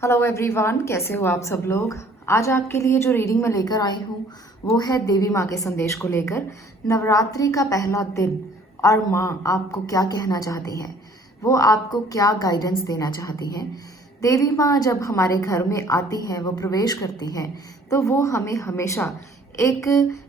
Hello everyone, कैसे हो आप सब लोग। आज आपके लिए जो रीडिंग मैं लेकर आई हूँ वो है देवी माँ के संदेश को लेकर। नवरात्रि का पहला दिन और माँ आपको क्या कहना चाहती हैं, वो आपको क्या गाइडेंस देना चाहती हैं। देवी माँ जब हमारे घर में आती हैं, वो प्रवेश करती हैं, तो वो हमें हमेशा एक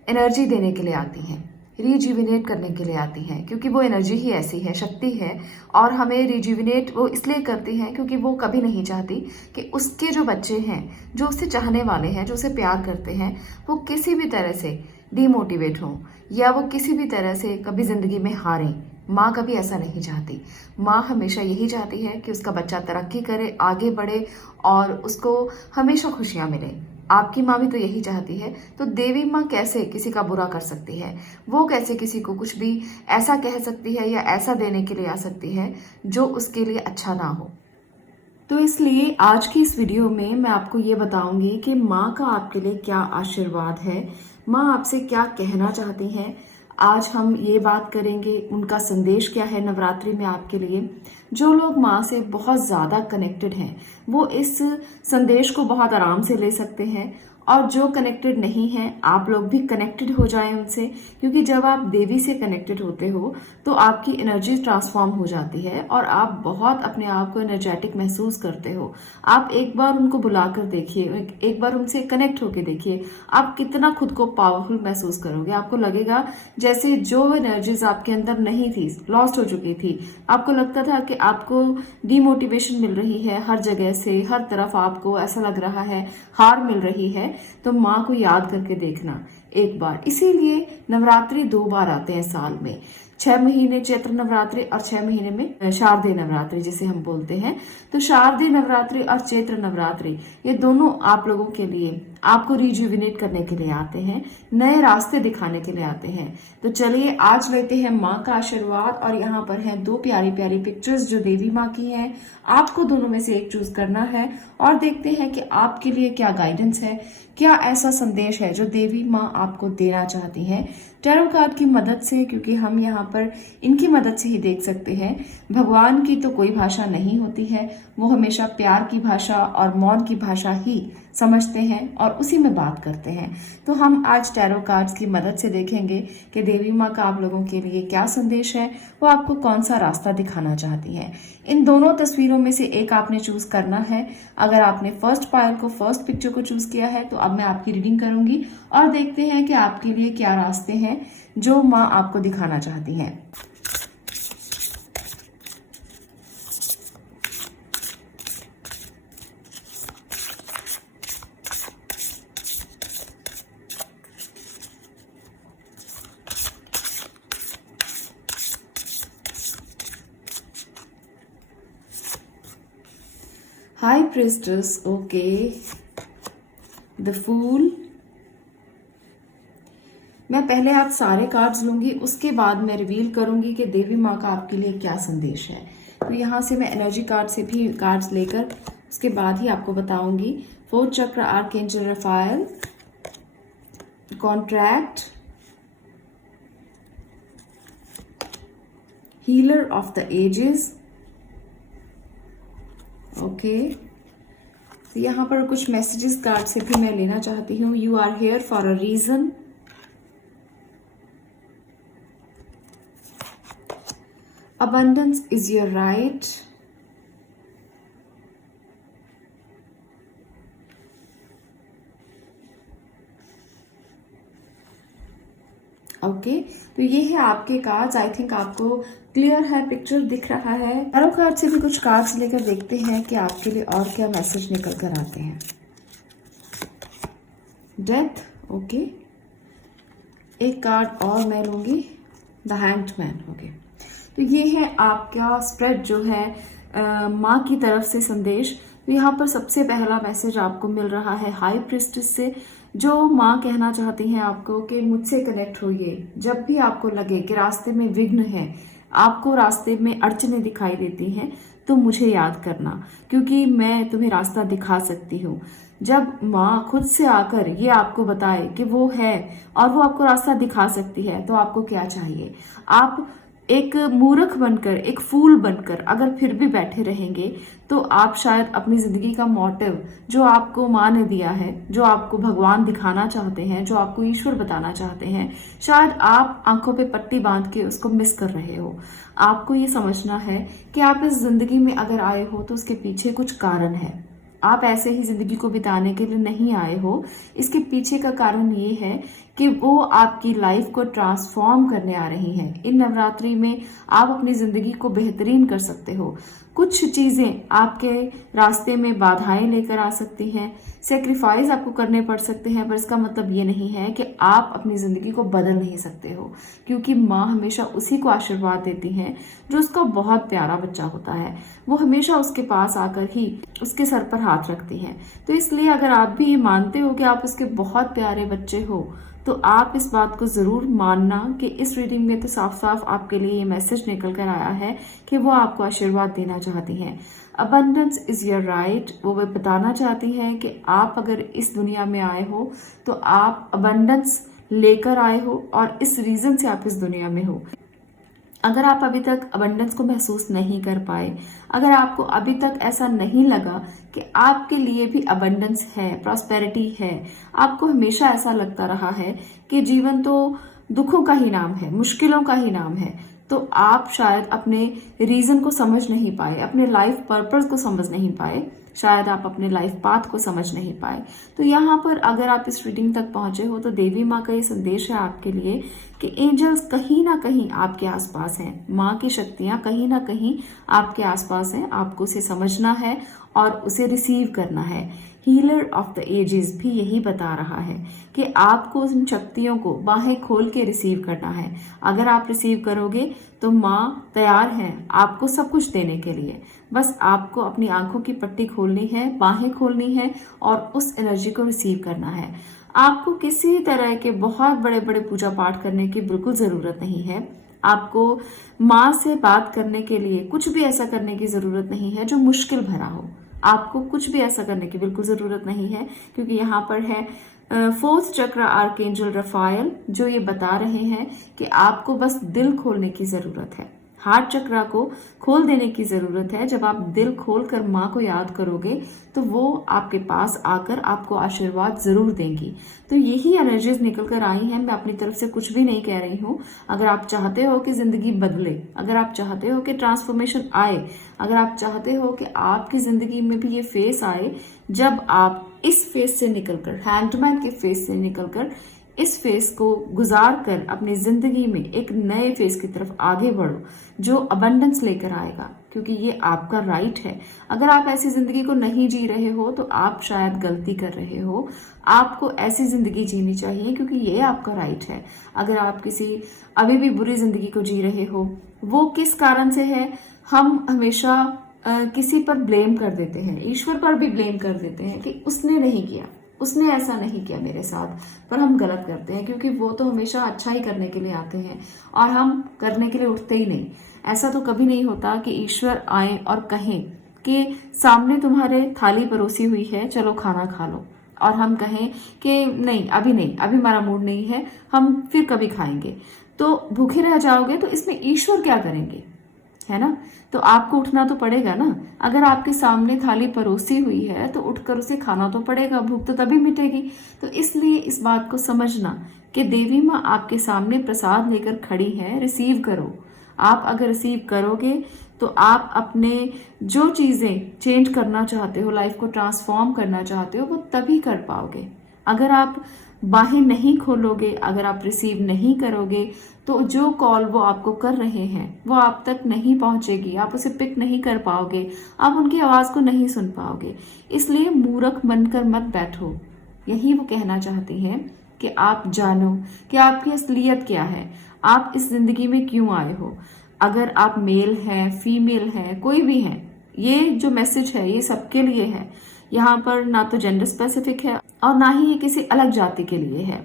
एनर्जी देने के लिए आती हैं, रिजुविनेट करने के लिए आती हैं, क्योंकि वो एनर्जी ही ऐसी है, शक्ति है। और हमें रिजुविनेट वो इसलिए करती हैं क्योंकि वो कभी नहीं चाहती कि उसके जो बच्चे हैं, जो उससे चाहने वाले हैं, जो उसे प्यार करते हैं, वो किसी भी तरह से डिमोटिवेट हों या वो किसी भी तरह से कभी ज़िंदगी में हारें। माँ कभी ऐसा नहीं चाहती। माँ हमेशा यही चाहती है कि उसका बच्चा तरक्की करे, आगे बढ़े और उसको हमेशा खुशियाँ मिले। आपकी माँ भी तो यही चाहती है। तो देवी माँ कैसे किसी का बुरा कर सकती है, वो कैसे किसी को कुछ भी ऐसा कह सकती है या ऐसा देने के लिए आ सकती है जो उसके लिए अच्छा ना हो। तो इसलिए आज की इस वीडियो में मैं आपको ये बताऊंगी कि माँ का आपके लिए क्या आशीर्वाद है, माँ आपसे क्या कहना चाहती हैं। आज हम ये बात करेंगे उनका संदेश क्या है नवरात्रि में आपके लिए। जो लोग माँ से बहुत ज़्यादा कनेक्टेड हैं वो इस संदेश को बहुत आराम से ले सकते हैं, और जो कनेक्टेड नहीं हैं आप लोग भी कनेक्टेड हो जाएं उनसे, क्योंकि जब आप देवी से कनेक्टेड होते हो तो आपकी एनर्जी ट्रांसफॉर्म हो जाती है और आप बहुत अपने आप को एनर्जेटिक महसूस करते हो। आप एक बार उनको बुलाकर देखिए, एक बार उनसे कनेक्ट होकर देखिए, आप कितना खुद को पावरफुल महसूस करोगे। आपको लगेगा जैसे जो एनर्जीज आपके अंदर नहीं थी, लॉस्ट हो चुकी थी, आपको लगता था कि आपको डिमोटिवेशन मिल रही है हर जगह से, हर तरफ आपको ऐसा लग रहा है हार मिल रही है, तो माँ को याद करके देखना एक बार। इसीलिए नवरात्रि 2 बार आते हैं साल में, 6 महीने चैत्र नवरात्रि और 6 महीने में शारदीय नवरात्रि जिसे हम बोलते हैं। तो शारदीय नवरात्रि और चैत्र नवरात्रि ये दोनों आप लोगों के लिए, आपको रिजुविनेट करने के लिए आते हैं, नए रास्ते दिखाने के लिए आते हैं। तो चलिए आज लेते हैं माँ का आशीर्वाद। और यहाँ पर हैं 2 प्यारी प्यारी पिक्चर्स जो देवी माँ की हैं। आपको दोनों में से एक चूज करना है और देखते हैं कि आपके लिए क्या गाइडेंस है, क्या ऐसा संदेश है जो देवी माँ आपको देना चाहती हैं टैरो कार्ड की मदद से, क्योंकि हम यहाँ पर इनकी मदद से ही देख सकते हैं। भगवान की तो कोई भाषा नहीं होती है, वो हमेशा प्यार की भाषा और मौन की भाषा ही समझते हैं और उसी में बात करते हैं। तो हम आज टैरो कार्ड्स की मदद से देखेंगे कि देवी माँ का आप लोगों के लिए क्या संदेश है, वो आपको कौन सा रास्ता दिखाना चाहती है। इन दोनों तस्वीरों में से एक आपने चूज करना है। अगर आपने फर्स्ट पायल को, फर्स्ट पिक्चर को चूज किया है तो अब मैं आपकी रीडिंग करूंगी और देखते हैं कि आपके लिए क्या रास्ते हैं जो माँ आपको दिखाना चाहती हैं। High priestess, okay, the fool. मैं पहले आज सारे कार्ड्स लूंगी, उसके बाद मैं रिवील करूंगी कि देवी माँ का आपके लिए क्या संदेश है। तो यहाँ से मैं एनर्जी कार्ड से भी कार्ड्स लेकर उसके बाद ही आपको बताऊंगी। 4th chakra, archangel Raphael, contract, healer of the ages, okay. तो यहाँ पर कुछ मैसेजेस कार्ड से भी मैं लेना चाहती हूँ। You are here for a reason, abundance is your right, okay. तो ये है आपके कार्ड्स। आई थिंक आपको क्लियर है, पिक्चर दिख रहा है। टैरो कार्ड से भी कुछ कार्ड्स लेकर देखते हैं कि आपके लिए और क्या मैसेज निकल कर आते हैं। Death, okay. एक कार्ड और मैं लूंगी, द हैंग्ड मैन, ओके। तो ये है आपका स्प्रेड जो है माँ की तरफ से संदेश। तो यहाँ पर सबसे पहला मैसेज आपको मिल रहा है हाई प्रिस्टेस से, जो माँ कहना चाहती हैं आपको कि मुझसे कनेक्ट होइए। जब भी आपको लगे कि रास्ते में विघ्न है, आपको रास्ते में अड़चनें दिखाई देती हैं, तो मुझे याद करना, क्योंकि मैं तुम्हें रास्ता दिखा सकती हूँ। जब माँ खुद से आकर ये आपको बताए कि वो है और वो आपको रास्ता दिखा सकती है, तो आपको क्या चाहिए। आप एक मूर्ख बनकर, एक फूल बनकर अगर फिर भी बैठे रहेंगे तो आप शायद अपनी जिंदगी का मोटिव जो आपको माँ ने दिया है, जो आपको भगवान दिखाना चाहते हैं, जो आपको ईश्वर बताना चाहते हैं, शायद आप आंखों पे पट्टी बांध के उसको मिस कर रहे हो। आपको ये समझना है कि आप इस जिंदगी में अगर आए हो तो उसके पीछे कुछ कारण है। आप ऐसे ही जिंदगी को बिताने के लिए नहीं आए हो। इसके पीछे का कारण ये है कि वो आपकी लाइफ को ट्रांसफॉर्म करने आ रही हैं। इन नवरात्रि में आप अपनी जिंदगी को बेहतरीन कर सकते हो। कुछ चीजें आपके रास्ते में बाधाएं लेकर आ सकती हैं, सेक्रीफाइस आपको करने पड़ सकते हैं, पर इसका मतलब ये नहीं है कि आप अपनी जिंदगी को बदल नहीं सकते हो, क्योंकि माँ हमेशा उसी को आशीर्वाद देती है जो उसका बहुत प्यारा बच्चा होता है। वो हमेशा उसके पास आकर ही उसके सर पर हाथ रखती है। तो इसलिए अगर आप भी ये मानते हो कि आप उसके बहुत प्यारे बच्चे हो तो आप इस बात को जरूर मानना कि इस रीडिंग में तो साफ साफ आपके लिए ये मैसेज निकल कर आया है कि वो आपको आशीर्वाद देना चाहती हैं। Abundance is your right. वो बताना चाहती हैं कि आप अगर इस दुनिया में आए हो तो आप अबंडेंस लेकर आए हो और इस रीजन से आप इस दुनिया में हो। अगर आप अभी तक अबंडेंस को महसूस नहीं कर पाए, अगर आपको अभी तक ऐसा नहीं लगा कि आपके लिए भी अबंडेंस है, प्रॉस्पेरिटी है, आपको हमेशा ऐसा लगता रहा है कि जीवन तो दुखों का ही नाम है, मुश्किलों का ही नाम है, तो आप शायद अपने रीजन को समझ नहीं पाए, अपने लाइफ पर्पस को समझ नहीं पाए, शायद आप अपने लाइफ पाथ को समझ नहीं पाए। तो यहाँ पर अगर आप इस रीडिंग तक पहुंचे हो तो देवी माँ का ये संदेश है आपके लिए कि एंजल्स कहीं ना कहीं आपके आसपास हैं, माँ की शक्तियां कहीं ना कहीं आपके आसपास हैं। आपको उसे समझना है और उसे रिसीव करना है। हीलर ऑफ द एजेस भी यही बता रहा है कि आपको उन शक्तियों को बाहें खोल के रिसीव करना है। अगर आप रिसीव करोगे तो माँ तैयार है आपको सब कुछ देने के लिए। बस आपको अपनी आंखों की पट्टी खोलनी है, बाहें खोलनी है और उस एनर्जी को रिसीव करना है। आपको किसी तरह के बहुत बड़े बड़े पूजा पाठ करने की बिल्कुल जरूरत नहीं है। आपको माँ से बात करने के लिए कुछ भी ऐसा करने की जरूरत नहीं है जो मुश्किल भरा हो। आपको कुछ भी ऐसा करने की बिल्कुल जरूरत नहीं है, क्योंकि यहाँ पर है फोर्थ चक्र आर्कएंजल रफायल जो ये बता रहे हैं कि आपको बस दिल खोलने की जरूरत है। हार्ट चक्र को खोल देने की जरूरत है। जब आप दिल खोलकर माँ को याद करोगे तो वो आपके पास आकर आपको आशीर्वाद जरूर देंगी। तो यही एनर्जीज निकल कर आई हैं। मैं अपनी तरफ से कुछ भी नहीं कह रही हूँ। अगर आप चाहते हो कि जिंदगी बदले, अगर आप चाहते हो कि ट्रांसफॉर्मेशन आए, अगर आप चाहते हो कि आपकी जिंदगी में भी ये फेस आए जब आप इस फेस से निकलकर, हैंडमैन के फेस से निकलकर इस फेस को गुजार कर अपनी जिंदगी में एक नए फेस की तरफ आगे बढ़ो जो अबंडेंस लेकर आएगा, क्योंकि ये आपका राइट है। अगर आप ऐसी जिंदगी को नहीं जी रहे हो तो आप शायद गलती कर रहे हो। आपको ऐसी जिंदगी जीनी चाहिए क्योंकि ये आपका राइट है। अगर आप किसी अभी भी बुरी जिंदगी को जी रहे हो, वो किस कारण से है, हम हमेशा किसी पर ब्लेम कर देते हैं, ईश्वर पर भी ब्लेम कर देते हैं कि उसने नहीं किया, उसने ऐसा नहीं किया मेरे साथ। पर हम गलत करते हैं क्योंकि वो तो हमेशा अच्छा ही करने के लिए आते हैं और हम करने के लिए उठते ही नहीं। ऐसा तो कभी नहीं होता कि ईश्वर आए और कहें कि सामने तुम्हारे थाली परोसी हुई है, चलो खाना खा लो, और हम कहें कि नहीं नहीं, अभी हमारा मूड नहीं है, हम फिर कभी खाएंगे। तो भूखे रह जाओगे तो इसमें ईश्वर क्या करेंगे, है ना। तो आपको उठना तो पड़ेगा ना। अगर आपके सामने थाली परोसी हुई है तो उठकर उसे खाना तो पड़ेगा, भूख तो तभी मिटेगी। तो इसलिए इस बात को समझना कि देवी माँ आपके सामने प्रसाद लेकर खड़ी है, रिसीव करो। आप अगर रिसीव करोगे तो आप अपने जो चीजें चेंज करना चाहते हो, लाइफ को ट्रांसफॉर्म करना चाहते हो, वो तभी कर पाओगे। अगर आप बाहें नहीं खोलोगे, अगर आप रिसीव नहीं करोगे तो जो कॉल वो आपको कर रहे हैं वो आप तक नहीं पहुंचेगी, आप उसे पिक नहीं कर पाओगे, आप उनकी आवाज को नहीं सुन पाओगे। इसलिए मूर्ख बनकर मत बैठो। यही वो कहना चाहती हैं कि आप जानो कि आपकी असलियत क्या है, आप इस जिंदगी में क्यों आए हो। अगर आप मेल हैं, फीमेल हैं, कोई भी हैं, ये जो मैसेज है ये सबके लिए है। यहाँ पर ना तो जेंडर स्पेसिफिक है और ना ही ये किसी अलग जाति के लिए है।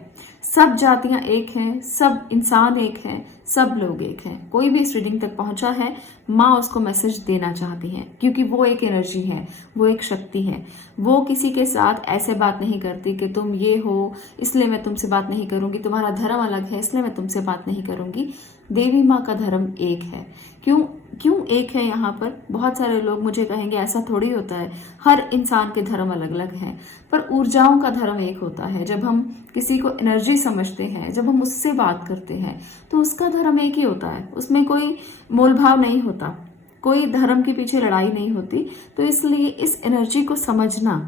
सब जातियां एक हैं, सब इंसान एक हैं, सब लोग एक हैं। कोई भी इस रीडिंग तक पहुंचा है, माँ उसको मैसेज देना चाहती है, क्योंकि वो एक एनर्जी है, वो एक शक्ति है। वो किसी के साथ ऐसे बात नहीं करती कि तुम ये हो इसलिए मैं तुमसे बात नहीं करूंगी, तुम्हारा धर्म अलग है इसलिए मैं तुमसे बात नहीं करूंगी। देवी माँ का धर्म एक है। क्यों क्यों एक है? यहाँ पर बहुत सारे लोग मुझे कहेंगे ऐसा थोड़ी होता है, हर इंसान के धर्म अलग अलग हैं, पर ऊर्जाओं का धर्म एक होता है। जब हम किसी को एनर्जी समझते हैं, जब हम उससे बात करते हैं, तो उसका धर्म एक ही होता है, उसमें कोई मोलभाव नहीं होता, कोई धर्म के पीछे लड़ाई नहीं होती। तो इसलिए इस एनर्जी को समझना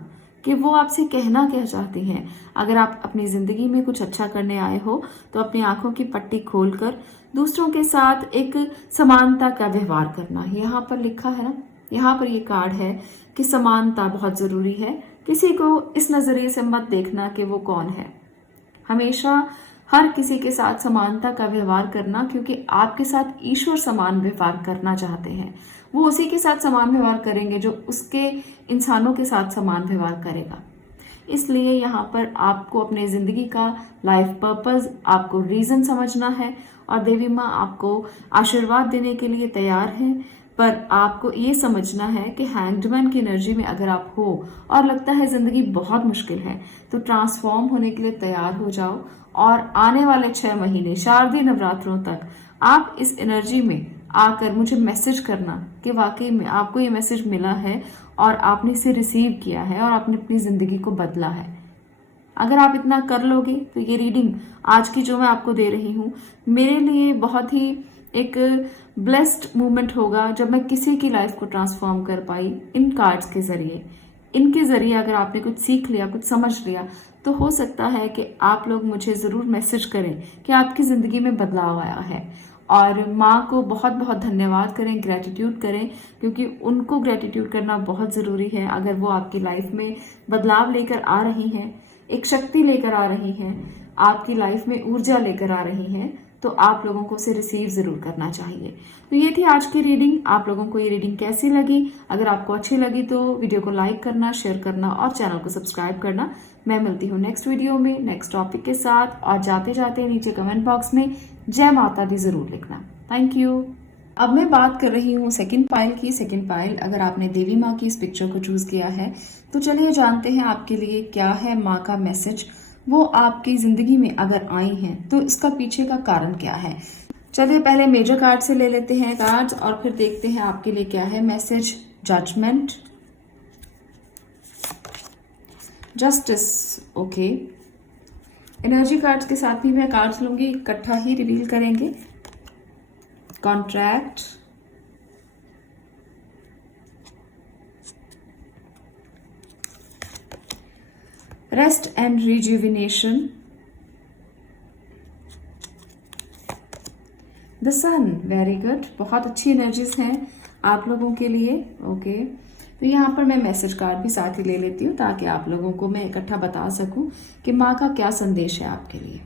कि वो आपसे कहना क्या चाहती हैं। अगर आप अपनी जिंदगी में कुछ अच्छा करने आए हो तो अपनी आंखों की पट्टी खोलकर दूसरों के साथ एक समानता का व्यवहार करना। यहाँ पर लिखा है, यहाँ पर ये कार्ड है कि समानता बहुत जरूरी है। किसी को इस नजरिए से मत देखना कि वो कौन है। हमेशा हर किसी के साथ समानता का व्यवहार करना, क्योंकि आपके साथ ईश्वर समान व्यवहार करना चाहते हैं। वो उसी के साथ समान व्यवहार करेंगे जो उसके इंसानों के साथ समान व्यवहार करेगा। इसलिए यहाँ पर आपको अपने जिंदगी का लाइफ पर्पस, आपको रीजन समझना है, और देवी माँ आपको आशीर्वाद देने के लिए तैयार है। पर आपको ये समझना है कि हैंग्डमैन की एनर्जी में अगर आप हो और लगता है जिंदगी बहुत मुश्किल है, तो ट्रांसफॉर्म होने के लिए तैयार हो जाओ। और आने वाले 6 महीने शारदीय नवरात्रों तक आप इस एनर्जी में आकर मुझे मैसेज करना कि वाकई में आपको ये मैसेज मिला है और आपने इसे रिसीव किया है और आपने अपनी जिंदगी को बदला है। अगर आप इतना कर लोगे तो ये रीडिंग आज की जो मैं आपको दे रही हूँ मेरे लिए बहुत ही एक ब्लेस्ड मोमेंट होगा, जब मैं किसी की लाइफ को ट्रांसफॉर्म कर पाई इन कार्ड्स के जरिए। इनके जरिए अगर आपने कुछ सीख लिया, कुछ समझ लिया, तो हो सकता है कि आप लोग मुझे जरूर मैसेज करें कि आपकी जिंदगी में बदलाव आया है। और माँ को बहुत बहुत धन्यवाद करें, ग्रेटिट्यूड करें, क्योंकि उनको ग्रेटिट्यूड करना बहुत ज़रूरी है। अगर वो आपकी लाइफ में बदलाव लेकर आ रही हैं, एक शक्ति लेकर आ रही हैं, आपकी लाइफ में ऊर्जा लेकर आ रही हैं, तो आप लोगों को उसे रिसीव ज़रूर करना चाहिए। तो ये थी आज की रीडिंग। आप लोगों को ये रीडिंग कैसी लगी? अगर आपको अच्छी लगी तो वीडियो को लाइक करना, शेयर करना और चैनल को सब्सक्राइब करना। मैं मिलती हूँ नेक्स्ट वीडियो में नेक्स्ट टॉपिक के साथ। और जाते जाते नीचे कमेंट बॉक्स में जय माता दी जरूर लिखना। Thank you. अब मैं बात कर रही हूँ सेकंड पाइल की। सेकंड पाइल, अगर आपने देवी माँ की इस पिक्चर को चूज किया है तो चलिए जानते हैं आपके लिए क्या है माँ का मैसेज। वो आपकी जिंदगी में अगर आई हैं तो इसका पीछे का कारण क्या है। चलिए पहले मेजर कार्ड से ले लेते हैं कार्ड्स और फिर देखते हैं आपके लिए क्या है message. Judgement, justice, okay. Energy cards के साथ भी मैं कार्ड्स लूंगी, इकट्ठा ही रिवील करेंगे। Contract, rest and rejuvenation, the sun, very good. बहुत अच्छी एनर्जीज हैं आप लोगों के लिए, ओके। तो यहाँ पर मैं मैसेज कार्ड भी साथ ही ले लेती हूँ ताकि आप लोगों को मैं इकट्ठा बता सकूं कि माँ का क्या संदेश है आपके लिए।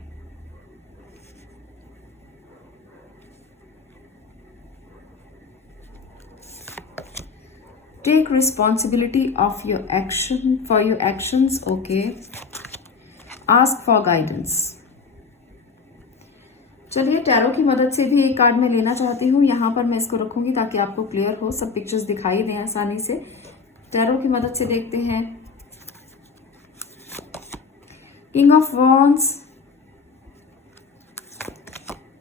Take responsibility of your action, for your actions, okay. Ask for guidance. चलिए टैरो की मदद से भी एक कार्ड मैं लेना चाहती हूँ। यहाँ पर मैं इसको रखूंगी ताकि आपको क्लियर हो, सब पिक्चर्स दिखाई दें आसानी से। टैरो की मदद से देखते हैं। किंग ऑफ वॉन्ड्स,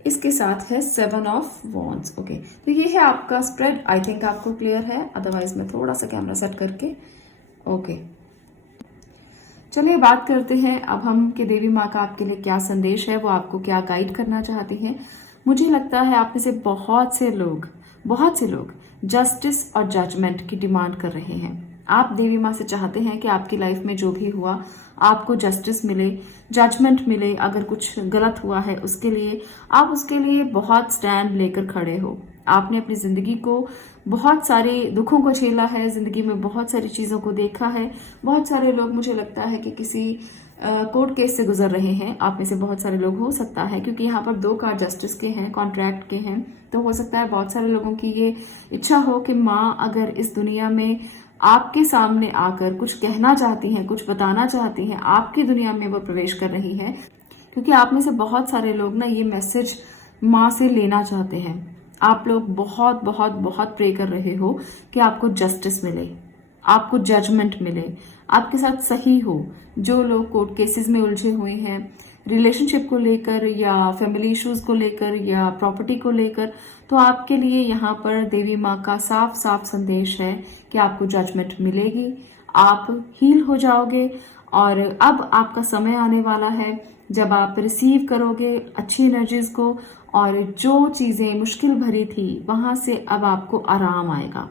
इसके साथ है 7 ऑफ वॉन्ड्स, ओके। तो ये है आपका स्प्रेड। आई थिंक आपको क्लियर है, अदरवाइज मैं थोड़ा सा कैमरा सेट करके, ओके। चलिए बात करते हैं अब हम कि देवी माँ का आपके लिए क्या संदेश है, वो आपको क्या गाइड करना चाहती हैं। मुझे लगता है आप में से बहुत से लोग जस्टिस और जजमेंट की डिमांड कर रहे हैं। आप देवी माँ से चाहते हैं कि आपकी लाइफ में जो भी हुआ आपको जस्टिस मिले, जजमेंट मिले। अगर कुछ गलत हुआ है उसके लिए आप उसके लिए बहुत स्टैंड लेकर खड़े हो। आपने अपनी जिंदगी को बहुत सारे दुखों को झेला है, जिंदगी में बहुत सारी चीजों को देखा है। बहुत सारे लोग, मुझे लगता है कि किसी कोर्ट केस से गुजर रहे हैं। आप में से बहुत सारे लोग, हो सकता है, क्योंकि यहाँ पर 2 कार्ड जस्टिस के हैं, कॉन्ट्रैक्ट के हैं, तो हो सकता है बहुत सारे लोगों की ये इच्छा हो कि माँ अगर इस दुनिया में आपके सामने आकर कुछ कहना चाहती हैं, कुछ बताना चाहती हैं, आपकी दुनिया में वो प्रवेश कर रही है। क्योंकि आप में से बहुत सारे लोग ना ये मैसेज माँ से लेना चाहते हैं। आप लोग बहुत बहुत बहुत प्रे कर रहे हो कि आपको जस्टिस मिले, आपको जजमेंट मिले, आपके साथ सही हो। जो लोग कोर्ट केसेस में उलझे हुए हैं, रिलेशनशिप को लेकर या फैमिली इश्यूज को लेकर या प्रॉपर्टी को लेकर, तो आपके लिए यहाँ पर देवी माँ का साफ साफ संदेश है कि आपको जजमेंट मिलेगी, आप हील हो जाओगे। और अब आपका समय आने वाला है जब आप रिसीव करोगे अच्छी एनर्जीज को, और जो चीजें मुश्किल भरी थी वहां से अब आपको आराम आएगा।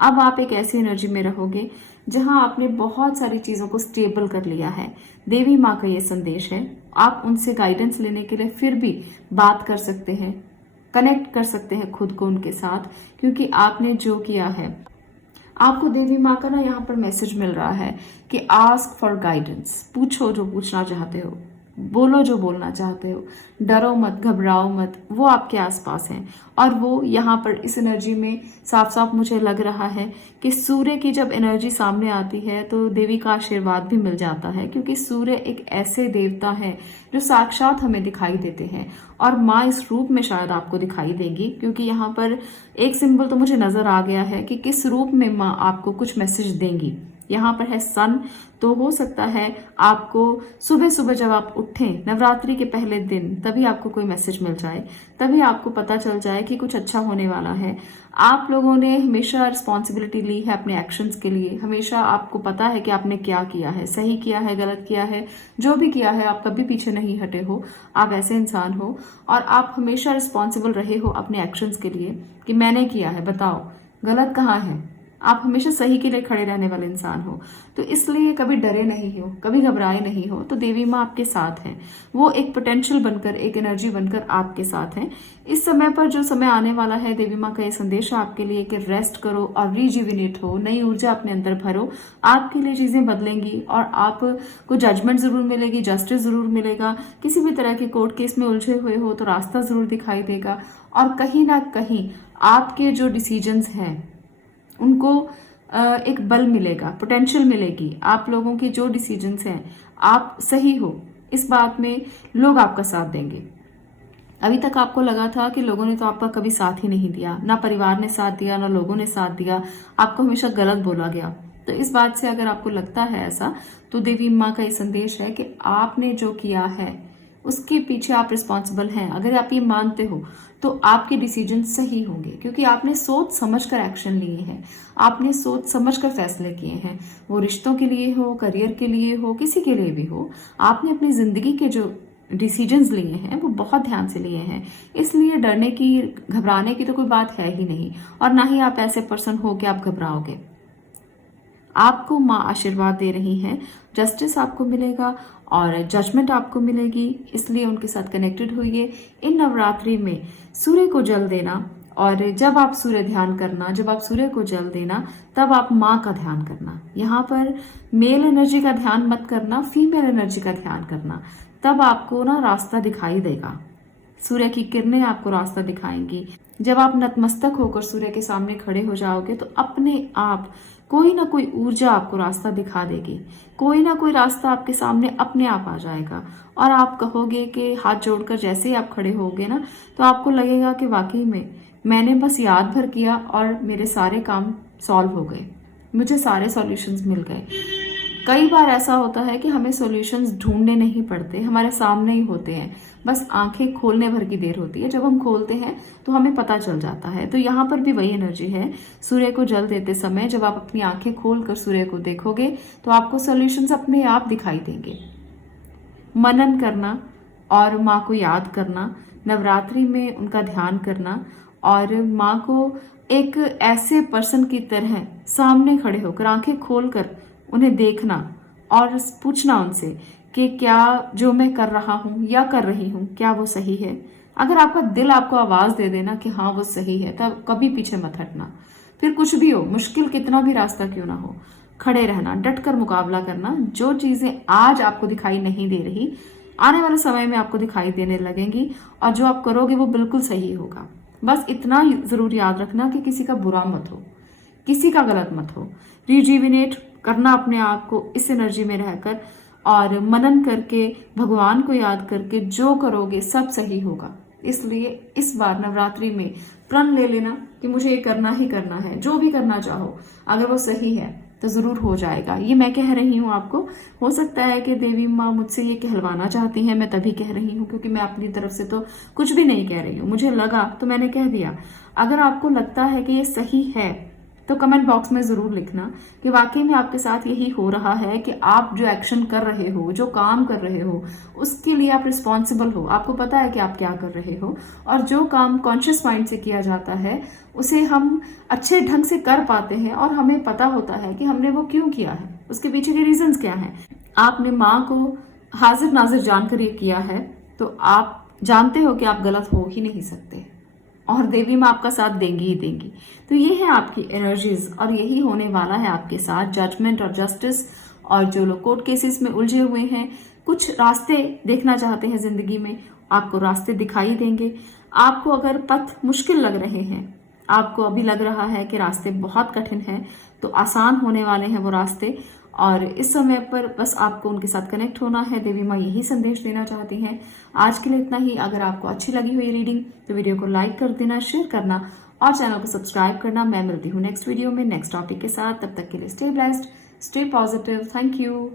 अब आप एक ऐसी एनर्जी में रहोगे जहां आपने बहुत सारी चीजों को स्टेबल कर लिया है। देवी माँ का ये संदेश है, आप उनसे गाइडेंस लेने के लिए फिर भी बात कर सकते हैं, कनेक्ट कर सकते हैं खुद को उनके साथ, क्योंकि आपने जो किया है। आपको देवी माँ का ना यहाँ पर मैसेज मिल रहा है कि आस्क फॉर गाइडेंस, पूछो जो पूछना चाहते हो, बोलो जो बोलना चाहते हो, डरो मत, घबराओ मत, वो आपके आसपास हैं। और वो यहाँ पर इस एनर्जी में साफ साफ मुझे लग रहा है कि सूर्य की जब एनर्जी सामने आती है तो देवी का आशीर्वाद भी मिल जाता है, क्योंकि सूर्य एक ऐसे देवता है जो साक्षात हमें दिखाई देते हैं। और माँ इस रूप में शायद आपको दिखाई देगी, क्योंकि यहाँ पर एक सिंबल तो मुझे नजर आ गया है कि किस रूप में माँ आपको कुछ मैसेज देंगी। यहाँ पर है सन, तो हो सकता है आपको सुबह सुबह जब आप उठें नवरात्रि के पहले दिन, तभी आपको कोई मैसेज मिल जाए, तभी आपको पता चल जाए कि कुछ अच्छा होने वाला है। आप लोगों ने हमेशा रिस्पॉन्सिबिलिटी ली है अपने एक्शंस के लिए, हमेशा आपको पता है कि आपने क्या किया है, सही किया है, गलत किया है, जो भी किया है आप कभी पीछे नहीं हटे हो। आप ऐसे इंसान हो और आप हमेशा रिस्पॉन्सिबल रहे हो अपने एक्शंस के लिए कि मैंने किया है, बताओ गलत कहाँ है। आप हमेशा सही के लिए खड़े रहने वाले इंसान हो, तो इसलिए कभी डरे नहीं हो, कभी घबराए नहीं हो। तो देवी माँ आपके साथ है, वो एक पोटेंशियल बनकर, एक एनर्जी बनकर आपके साथ है। इस समय पर जो समय आने वाला है, देवी माँ का ये संदेश है आपके लिए कि रेस्ट करो और रिजुविनेट हो, नई ऊर्जा अपने अंदर भरो। आपके लिए चीजें बदलेंगी और आपको जजमेंट जरूर मिलेगी, जस्टिस जरूर मिलेगा। किसी भी तरह के कोर्ट केस में उलझे हुए हो तो रास्ता जरूर दिखाई देगा, और कहीं ना कहीं आपके जो डिसीजंस हैं उनको एक बल मिलेगा, पोटेंशियल मिलेगी। आप लोगों के जो डिसीजंस हैं, आप सही हो इस बात में, लोग आपका साथ देंगे। अभी तक आपको लगा था कि लोगों ने तो आपका कभी साथ ही नहीं दिया, ना परिवार ने साथ दिया, ना लोगों ने साथ दिया, आपको हमेशा गलत बोला गया। तो इस बात से अगर आपको लगता है ऐसा, तो देवी माँ का ये संदेश है कि आपने जो किया है उसके पीछे आप रिस्पॉन्सिबल हैं। अगर आप ये मानते हो तो आपके डिसीजन सही होंगे, क्योंकि आपने सोच समझकर एक्शन लिए हैं, आपने सोच समझकर फैसले किए हैं। वो रिश्तों के लिए हो, करियर के लिए हो, किसी के लिए भी हो, आपने अपनी जिंदगी के जो डिसीजंस लिए हैं वो बहुत ध्यान से लिए हैं। इसलिए डरने की, घबराने की तो कोई बात है ही नहीं, और ना ही आप ऐसे पर्सन हो कि आप घबराओगे। आपको माँ आशीर्वाद दे रही हैं, जस्टिस आपको मिलेगा और जजमेंट आपको मिलेगी। इसलिए उनके साथ कनेक्टेड होइए। इन नवरात्रि में सूर्य को जल देना, और जब आप सूर्य ध्यान करना, जब आप सूर्य को जल देना, तब आप माँ का ध्यान करना। यहाँ पर मेल एनर्जी का ध्यान मत करना, फीमेल एनर्जी का ध्यान करना। तब आपको ना रास्ता दिखाई देगा, सूर्य की किरणें आपको रास्ता दिखाएंगी। जब आप नतमस्तक होकर सूर्य के सामने खड़े हो जाओगे तो अपने आप कोई ना कोई ऊर्जा आपको रास्ता दिखा देगी, कोई ना कोई रास्ता आपके सामने अपने आप आ जाएगा, और आप कहोगे कि हाथ जोड़कर जैसे ही आप खड़े होगे ना, तो आपको लगेगा कि वाकई में मैंने बस याद भर किया और मेरे सारे काम सॉल्व हो गए, मुझे सारे सॉल्यूशंस मिल गए। कई बार ऐसा होता है कि हमें सॉल्यूशंस ढूंढने नहीं पड़ते, हमारे सामने ही होते हैं, बस आंखें खोलने भर की देर होती है। जब हम खोलते हैं तो हमें पता चल जाता है। तो यहाँ पर भी वही एनर्जी है। सूर्य को जल देते समय जब आप अपनी आंखें खोलकर सूर्य को देखोगे तो आपको सॉल्यूशंस अपने आप दिखाई देंगे। मनन करना और माँ को याद करना, नवरात्रि में उनका ध्यान करना, और माँ को एक ऐसे पर्सन की तरह सामने खड़े होकर आंखें खोलकर उन्हें देखना और पूछना उनसे कि क्या जो मैं कर रहा हूं या कर रही हूं, क्या वो सही है। अगर आपका दिल आपको आवाज दे देना कि हाँ वो सही है, तब कभी पीछे मत हटना। फिर कुछ भी हो, मुश्किल कितना भी रास्ता क्यों ना हो, खड़े रहना, डटकर मुकाबला करना। जो चीजें आज आपको दिखाई नहीं दे रही, आने वाले समय में आपको दिखाई देने लगेंगी, और जो आप करोगे वो बिल्कुल सही होगा। बस इतना जरूर याद रखना कि किसी का बुरा मत हो, किसी का गलत मत हो। रिजुविनेट करना अपने आप को इस एनर्जी में रहकर, और मनन करके, भगवान को याद करके जो करोगे सब सही होगा। इसलिए इस बार नवरात्रि में प्रण ले लेना कि मुझे ये करना ही करना है। जो भी करना चाहो अगर वो सही है तो जरूर हो जाएगा। ये मैं कह रही हूँ आपको। हो सकता है कि देवी माँ मुझसे ये कहलवाना चाहती हैं, मैं तभी कह रही हूँ क्योंकि मैं अपनी तरफ से तो कुछ भी नहीं कह रही हूँ। मुझे लगा तो मैंने कह दिया। अगर आपको लगता है कि ये सही है तो कमेंट बॉक्स में जरूर लिखना कि वाकई में आपके साथ यही हो रहा है, कि आप जो एक्शन कर रहे हो, जो काम कर रहे हो, उसके लिए आप रिस्पॉन्सिबल हो, आपको पता है कि आप क्या कर रहे हो। और जो काम कॉन्शियस माइंड से किया जाता है उसे हम अच्छे ढंग से कर पाते हैं और हमें पता होता है कि हमने वो क्यों किया है, उसके पीछे के रीजंस क्या हैं। आपने माँ को हाजिर नाजिर जानकर ये किया है तो आप जानते हो कि आप गलत हो ही नहीं सकते और देवी माँ आपका साथ देंगी ही देंगी। तो ये है आपकी एनर्जीज और यही होने वाला है आपके साथ। जजमेंट और जस्टिस, और जो लोग कोर्ट केसेस में उलझे हुए हैं, कुछ रास्ते देखना चाहते हैं जिंदगी में, आपको रास्ते दिखाई देंगे। आपको अगर पथ मुश्किल लग रहे हैं, आपको अभी लग रहा है कि रास्ते बहुत कठिन हैं, तो आसान होने वाले हैं वो रास्ते। और इस समय पर बस आपको उनके साथ कनेक्ट होना है। देवी माँ यही संदेश देना चाहती हैं। आज के लिए इतना ही। अगर आपको अच्छी लगी हुई रीडिंग तो वीडियो को लाइक कर देना, शेयर करना और चैनल को सब्सक्राइब करना। मैं मिलती हूँ नेक्स्ट वीडियो में नेक्स्ट टॉपिक के साथ। तब तक के लिए stay blessed, stay positive. Thank you.